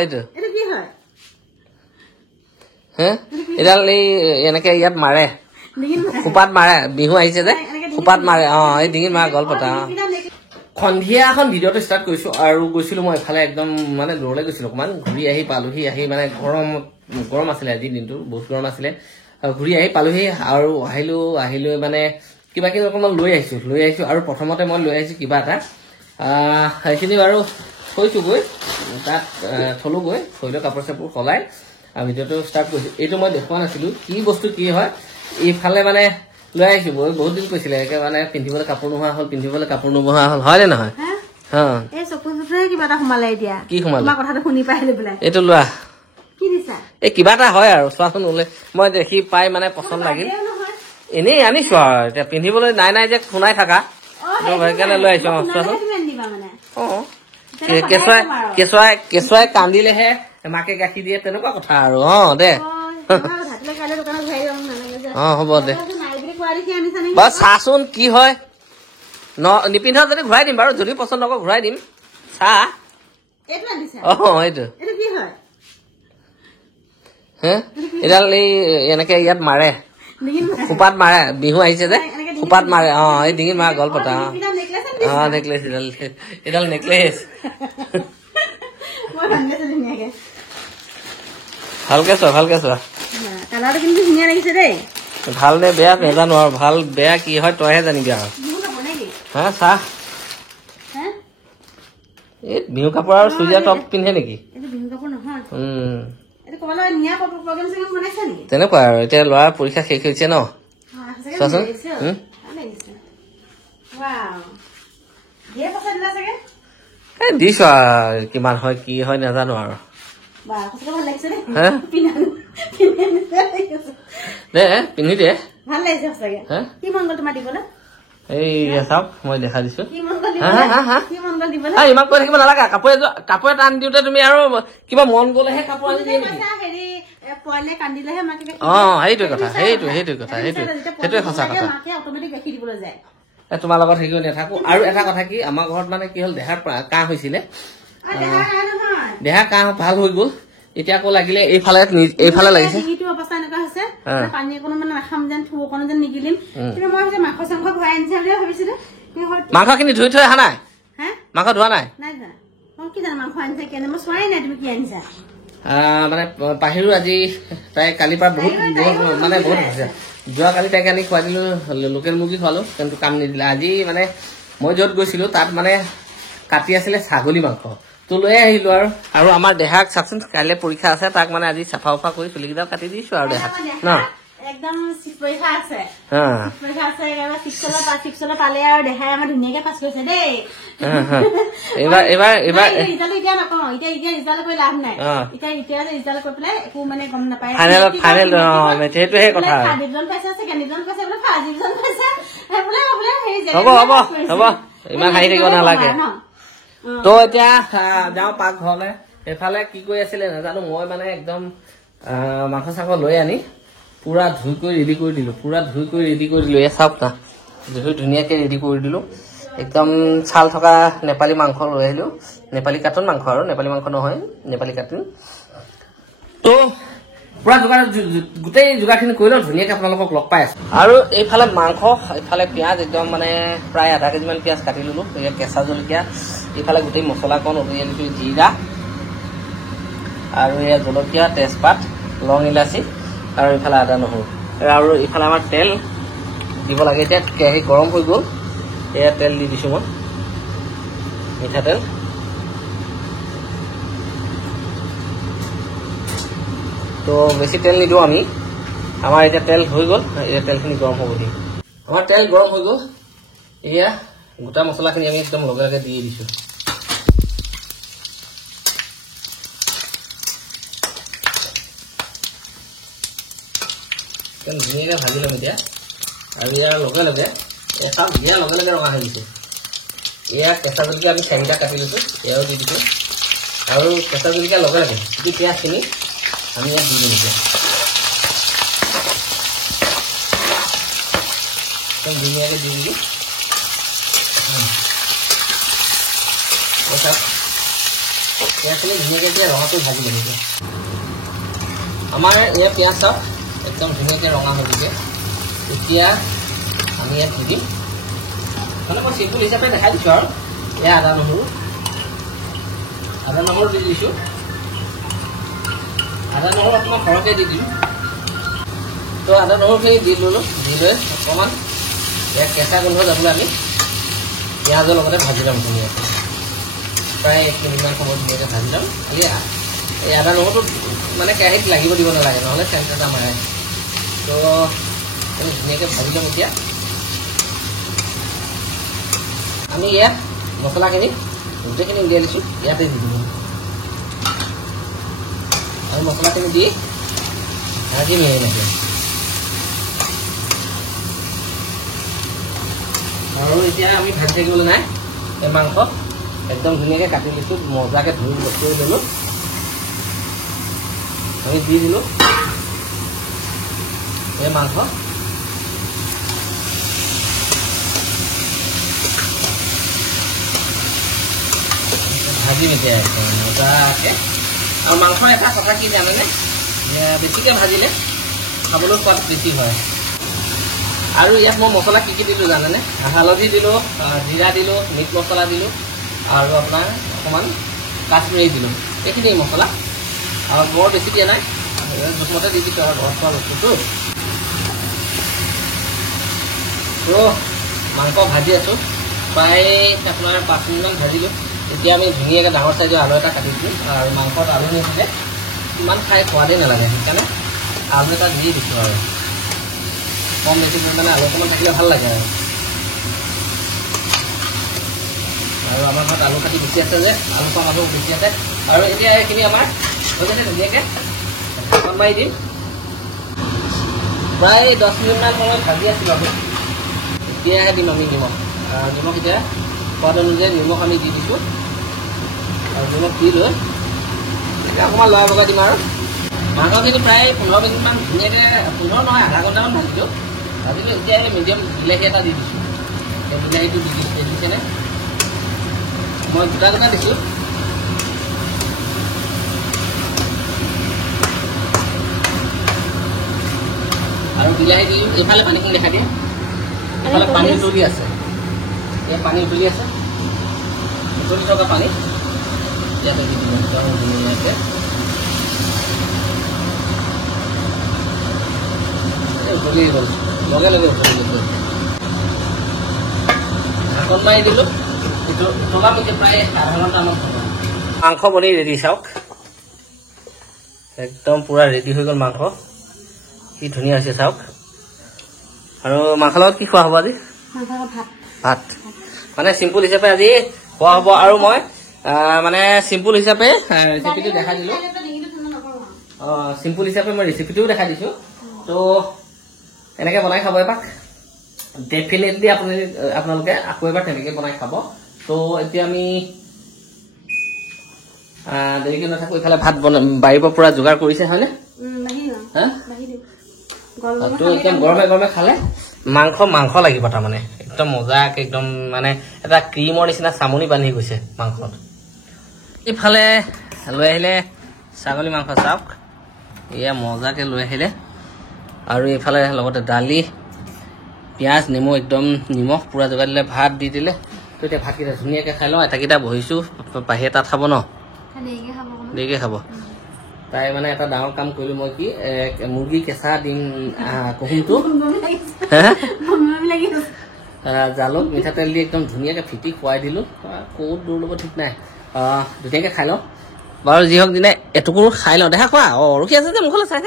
এইটো এডাল এই এনেকে ইয়াত মাৰে খোপাত মাৰে বিহু আহিছে যে খোপাত মাৰে এই ডিঙিত মাৰা গল্প এটা সন্ধিয়া এখন ভিডিঅ'টো ষ্টাৰ্ট কৰিছো আৰু গৈছিলো মই এফালে একদম মানে দূৰলৈ গৈছিলো অকমান ঘূৰি আহি পালোহি আহি মানে গৰম আছিলে আজি দিনটো বহুত গৰম আছিলে ঘূৰি আহি পালোহি আৰু আহিলো মানে কিবা কিবি অকণমান লৈ আহিছো আৰু প্ৰথমতে মই লৈ আহিছো কিবা এটা সেইখিনি বাৰু থৈছোগৈ তাত থলোগৈ থৈ লৈ কাপোৰ চাপোৰ সলাই ভিডিঅ'টো ষ্টাৰ্ট কৰিছো এইটো মই দেখুওৱা নাছিলো কি বস্তু কি হয় এইফালে মানে লৈ আহিছো বহুত দিন কৈছিলে মানে পিন্ধিবলৈ কাপোৰ নোহোৱা হ'ল হয় নে নহয় কি সোমালে এইটো লোৱা এই কিবা এটা হয় আৰু চোৱাচোন ওলে মই দেখি পাই মানে পচন্দ লাগিল এনেই আনিছো আৰু এতিয়া পিন্ধিবলৈ নাই যে শুনাই থাকা সেইকাৰণে লৈ আহিছো চোৱাচোন কেঁচুৱাই কান্দিলেহে মাকে গাখীৰ দিয়ে তেনেকুৱা কথা আৰু দে হ'ব দে বাৰু চাচোন কি হয় নিপিন্ধা যদি ঘূৰাই দিম বাৰু যদি পচন্দ নকৰো ঘূৰাই দিম চা এইটো এডাল এই এনেকে ইয়াত মাৰে খোপাত মাৰে বিহু আহিছে যে খোপাত মাৰে এই ডিঙিত মাৰা গল্প এটা নেকলেছ এডাল নেকলেছ ভালকে চোৱা ভাল নে বেয়া নাজানো আৰু ভাল বেয়া কি হয় তইহে জানিবি আৰু চাহ এই বিহু কাপোৰ আৰু চুইজাৰ টপ পিন্ধে নেকি তেনেকুৱা আৰু এতিয়া ল'ৰা পৰীক্ষা শেষ হৈছে ন চোৱাচোন দিছো আৰু কিমান হয় কি হয় নাজানো আৰু দে পিন্ধি দে এই চাওক মই দেখা দিছো ইমান কৈ থাকিব নালাগে কাপোৰ এটা আনি দিওঁতে তুমি আৰু কিবা মন গলেহে কাপোৰ আনি দিয়ে নেকি সেইটোৱে সঁচা কথা তোমাৰ লগত শিকিব নাথাকো আৰু এটা কথা কি আমাৰ ঘৰত মানে কি হ'ল দেহাৰ কাহ হৈছিলে দেহা কাহ ভাল হৈ গল এতিয়া আকৌ লাগিলে এইফালে লাগিছে মাংসখিনি ধুই থৈ অহা নাই মাংস ধোৱা নাই মানে পাহিৰো আজি তাই কালিৰ পৰা বহুত হৈছে যোৱাকালি তাইক আনি খুৱাই দিলো লোকেল মুৰ্গী খোৱালো কিন্তু কাম নিদিলে আজি মানে মই য'ত গৈছিলো তাত মানে কাটি আছিলে ছাগলী মাংস তো লৈ আহিলো আৰু আমাৰ দেহাক চাচোন কাইলৈ পৰীক্ষা আছে তাক মানে আজি চাফা উফা কৰি চুলিকেইডাল কাটি দিছো আৰু দেহাক ন একদম পৰীক্ষা আছে পালে আৰু দেহাই আমাৰ ধুনীয়াকে পাছ কৰিছে দেই এইবাৰ এতিয়া নকওঁ এতিয়া ৰিজাল্ট কৰি লাভ নাই এতিয়া ৰিজাল্ট কৰি পেলাই একো মানে গম নাপায় ফাইনেল সেইটোহে কথা ডিভিজন পাইছে ছেকেণ্ড ডিভিজন পাইছে বোলে ফাৰ্ষ্ট ডিভিজন পাইছে হ'ব ইমান হাঁহি থাকিব নালাগে তো এতিয়া যাওঁ পাকঘৰলে এইফালে কি কৰি আছিলে নাজানো মই মানে একদম মাংস চাংস লৈ আনি পুৰা ধুই কৰি ৰেডি কৰি দিলো এই চাওক না ধুনীয়াকে ৰেডি কৰি দিলো একদম ছাল থকা নেপালী মাংস লৈ আহিলো নেপালী কাটন মাংস আৰু নেপালী মাংস নহয় নেপালী কাটন তো পুৰা গোটেই যোগাৰখিনি কৰি লওঁ ধুনীয়াকে আপোনালোকক লগ পাই আছো আৰু এইফালে মাংস এইফালে পিঁয়াজ একদম মানে প্ৰায় আধা কেজিমান পিঁয়াজ কাটি ললো এয়া কেঁচা জলকীয়া এইফালে গোটেই মছলাকণ উলিয়াই আনিছো জিৰা আৰু এয়া জলকীয়া তেজপাত লং ইলাচি আৰু এইফালে আদা নহৰু আৰু এইফালে আমাৰ তেল দিব লাগে এতিয়া কেৰাহী গৰম হৈ গ'ল এয়া তেল দি দিছো মই মিঠাতেল তো বেছি তেল নিদিওঁ আমি আমাৰ এতিয়া তেল হৈ গ'ল এতিয়া তেলখিনি গৰম হ'ব দিম আমাৰ তেল গৰম হৈ গ'ল এয়া গোটা মছলাখিনি আমি একদম লগে লগে দি দিছো ধুনীয়াকৈ ভাজি ল'ম এতিয়া আৰু ইয়াৰ লগে লগে এটা দিয়াৰ লগে লগে ৰঙা হৈ গৈছে এয়া কেঁচা জলকীয়া আমি 4টা কাটি লৈছো এয়াও দি দিছো আৰু কেঁচা জলকীয়াৰ লগে লগে এই পিঁয়াজখিনি আমি ইয়াত দি দিম একদম ধুনীয়াকৈ দি দিলোঁ পিঁয়াজখিনি ধুনীয়াকৈ যে ৰঙাটো ভাজি লাগিব আমাৰ এই পিঁয়াজ চাওক একদম ধুনীয়াকৈ ৰঙা হৈ গৈছে এতিয়া আমি ইয়াত দি দিম মানে মই চিম্পুল হিচাপে দেখাই দিছোঁ আৰু এয়া আদা নহৰু দি দিছোঁ আদা নহৰু অকণমান সৰহকৈ দি দিলোঁ তো আদা নহৰুখিনি দি ল'লোঁ দি লৈ অকণমান ইয়াত কেঁচা গোন্ধ যাবলৈ আমি পিঁয়াজৰ লগতে ভাজি ল'ম ধুনীয়াকৈ প্ৰায় 1 মিনিটমান সময় ধুনীয়াকৈ ভাজি ল'ম এই আদা নহৰুটো মানে কেৰাহীত লাগিব দিব নালাগে নহ'লে চেণ্ট এটা মাৰে তো আমি ধুনীয়াকৈ ভাজি ল'ম এতিয়া আমি ইয়াত মছলাখিনি গোটেইখিনি উলিয়াই দিছোঁ ইয়াতে দি দিম আৰু মছলাখিনি দি ভাজি মিলাই নাহে আৰু এতিয়া আমি ভাজি থাকিবলৈ নাই এই মাংস একদম ধুনীয়াকৈ কাটি লৈছোঁ মজাকৈ ধুই কৰি ল'লোঁ আমি দি দিলোঁ এই মাংস ভাজি নিদিয়ে মজাকৈ আৰু মাংসৰ এটা কথা কি জানেনে বেছিকৈ ভাজিলে খাবলৈ সোৱাদ বেছি হয় আৰু ইয়াত মই মছলা কি কি দিলোঁ জানেনে হালধি দিলোঁ জিৰা দিলোঁ মিট মছলা দিলোঁ আৰু আপোনাৰ অকণমান কাশ্মীৰী দিলোঁ এইখিনিয়ে মছলা আৰু বৰ বেছি দিয়া নাই জোখমতে দি দিছোঁ আৰু ঘৰত খোৱা বস্তুটো তো মাংস ভাজি আছোঁ প্ৰায় আপোনাৰ 5 মিনিটমান ভাজিলোঁ এতিয়া আমি ধুনীয়াকৈ ডাঙৰ চাইজৰ আলু এটা কাটি দিছোঁ আৰু মাংসত আলু নিদিলে ইমান খাই সোৱাদেই নালাগে সেইকাৰণে আলু এটা দি দিছোঁ আৰু কম বেছি পৰিমাণে আলু অকণমান থাকিলে ভাল লাগে আৰু আমাৰ ঘৰত আলু কাটি বেছি আছে যে আলু খোৱা মানুহ বেছি আছে আৰু এতিয়া এইখিনি আমাৰ হৈ গৈছে ধুনীয়াকৈ ঢাকন মাৰি দিম প্ৰায় 10 মিনিটমান সময় ভাজি আছিলোঁ আমি এতিয়াহে দিম আমি নিমখ এতিয়া সোৱাদ অনুযায়ী নিমখ আমি দি দিছোঁ আৰু নিমখ দি লৈ এতিয়া অকণমান লৰাই বগাই দিম আৰু মাংসখিনি প্ৰায় 15 মিনিটমান ধুনীয়াকৈ 15 নহয় আধা ঘণ্টামান ভাজিলোঁ এতিয়া এই মিডিয়াম বিলাহী এটা দি দিছোঁ এই বিলাহীটো দি দিছেনে মই গোটা দিছোঁ আৰু বিলাহী দিলোঁ এইফালে পানীখিনি দেখা দিয়ে এইফালে পানী উতলি আছে এই পানী উতলি আছে উতলি থকা পানী ইয়াতে দি দিলোঁ একদম ধুনীয়াকৈ উতলি গ'ল লগে লগে উতলি গ'ল ঢাকন মাৰি দিলোঁ উতলাম এতিয়া প্ৰায় আধা ঘণ্টামান মাংস বনি ৰেডি চাওক একদম পূৰা ৰেডি হৈ গ'ল মাংস কি ধুনীয়া হৈছে চাওক আৰু মাংসৰ লগত কি খোৱা হ'ব আজি ভাত মানে চিম্পুল হিচাপে আজি খোৱা হ'ব আৰু মই মানে চিম্পুল হিচাপে ৰেচিপিটো দেখাই দিলোঁ চিম্পুল হিচাপে মই ৰেচিপিটোও দেখাই দিছোঁ তো এনেকৈ বনাই খাব এপাক ডেফিনেটলি আপোনালোকে আকৌ এবাৰ তেনেকৈ বনাই খাব তো এতিয়া আমি দেৰিকৈ নাথাকোঁ এইফালে ভাত বাঢ়িব পৰা যোগাৰ কৰিছে হয়নে তো একদম গৰমে গৰমে খালে মাংস লাগিব তাৰমানে একদম মজাকৈ একদম মানে এটা ক্ৰীমৰ নিচিনা চামনি বান্ধি গৈছে মাংসত ইফালে লৈ আহিলে ছাগলী মাংস চাওক এয়া মজাকৈ লৈ আহিলে আৰু এইফালে লগতে দালি পিঁয়াজ নেমু একদম নিমখ পূৰা যোগাৰ দিলে ভাত দি দিলে তো এতিয়া ভাতকেইটা ধুনীয়াকৈ খাই লওঁ এটাকেইটা বহিছোঁ বাহিৰে তাত খাব ন দেৰিকৈ খাব তাই মানে এটা ডাঙৰ কাম কৰিলোঁ মই কি মুৰ্গী কেঁচা ডিম কুহুমটো জালুক মিঠাতেল দি একদম ধুনীয়াকৈ ফিটি খুৱাই দিলোঁ ক'ত দূৰ ল'ব ঠিক নাই ধুনীয়াকৈ খাই লওঁ বাৰু যি হওক দিনে এটুকুৰ খাই লওঁ দেখা খোৱা ৰখি আছে যে মুখলৈ চাই